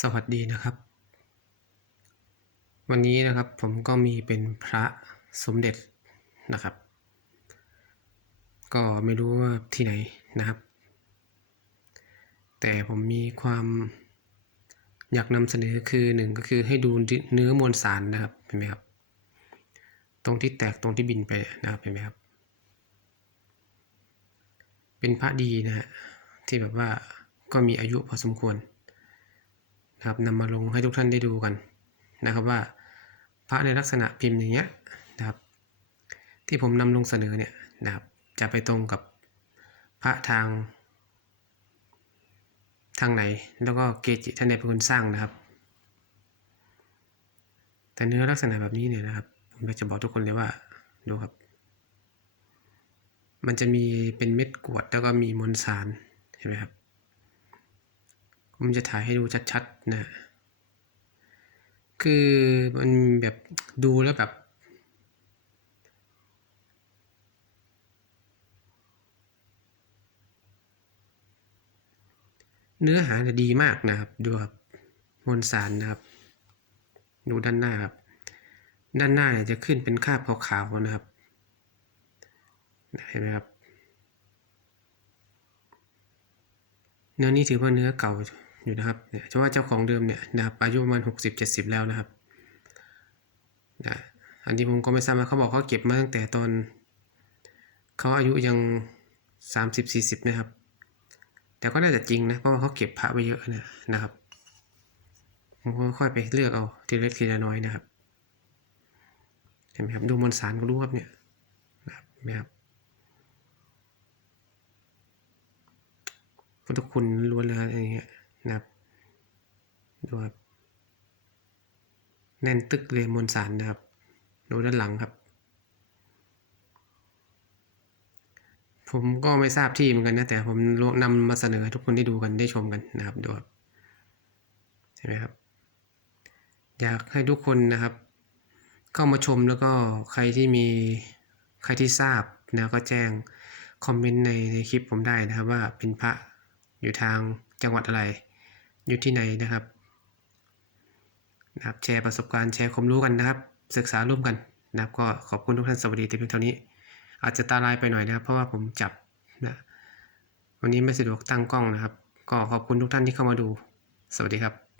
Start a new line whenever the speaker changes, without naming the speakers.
สวัสดีนะครับ วันนี้นะครับผมก็มีเป็นพระสมเด็จนะครับ ก็ไม่รู้ว่าที่ไหนนะครับ แต่ผมมีความอยากนำเสนอคือหนึ่งก็คือให้ดูเนื้อมวลสารนะครับเห็นไหมครับ ตรงที่แตกตรงที่บินไปนะครับเห็นไหมครับ เป็นพระดีนะฮะที่แบบว่าก็มีอายุพอสมควร นะครับนำมาลงให้ทุกท่านได้ดูกันนะครับว่าพระในลักษณะพิมพ์อย่างเงี้ยนะครับ ที่ผมนำลงเสนอเนี่ยนะครับจะไปตรงกับพระทาง ทางไหน แล้วก็เกจิท่านใดเป็นคนสร้างนะครับ แต่เนื้อลักษณะแบบนี้เนี่ยนะครับผมอยากจะบอกทุกคนเลยว่าดูครับ มันจะมีเป็นเม็ดกวดแล้วก็มีมวลสารเห็นไหมครับ ผมจะถ่ายให้ดูชัดๆนะ คือมันแบบดูแล้วแบบ เนื้อหาดีมากนะครับ ดูครับมวลสารนะครับ ดูด้านหน้าครับ ด้านหน้าเนี่ยจะขึ้นเป็นคราบขาวๆนะครับเห็นไหมครับเนื้อนี้ถือว่าเนื้อเก่า อยู่นะครับเนี่ยเพราะว่าเจ้าของเดิมเนี่ยนะครับอายุประมาณหกสิบเจ็ดสิบแล้วนะครับนะอันนี้ผมก็ไม่ทราบว่าเขาบอกเขาเก็บมาตั้งแต่ตอนเขาอายุยังสามสิบสี่สิบนะครับ แต่ก็น่าจะจริงนะเพราะว่าเขาเก็บพระไว้เยอะนะนะครับผมก็ค่อยไปเลือกเอาทีเล็กทีละน้อยนะครับเห็นไหมครับดูมวลสารก็รู้ครับเนี่ยนะครับเห็นไหมครับพุทธคุณล้วนเลยอะไรเงี้ย นะครับดูครับแน่นตึกเลยมวลสารนะครับดูด้านหลังครับ ผมก็ไม่ทราบที่เหมือนกันนะแต่ผมนำมาเสนอให้ทุกคนได้ดูกันได้ชมกันนะครับดูครับใช่ไหมครับ อยากให้ทุกคนนะครับ เข้ามาชมแล้วก็ใครที่มีใครที่ทราบนะก็แจ้งคอมเมนต์ในในคลิปผมได้นะครับว่าเป็นพระอยู่ทางจังหวัดอะไร อยู่ที่ไหนนะครับนะครับ แชร์ประสบการณ์แชร์ความรู้กันนะครับ ศึกษาร่วมกันนะครับ ก็ขอบคุณทุกท่านสวัสดีแต่เพียงเท่านี้ อาจจะตาลายไปหน่อยนะครับ เพราะว่าผมจับนะวันนี้ไม่สะดวกตั้งกล้องนะครับ ก็ขอบคุณทุกท่านที่เข้ามาดู สวัสดีครับ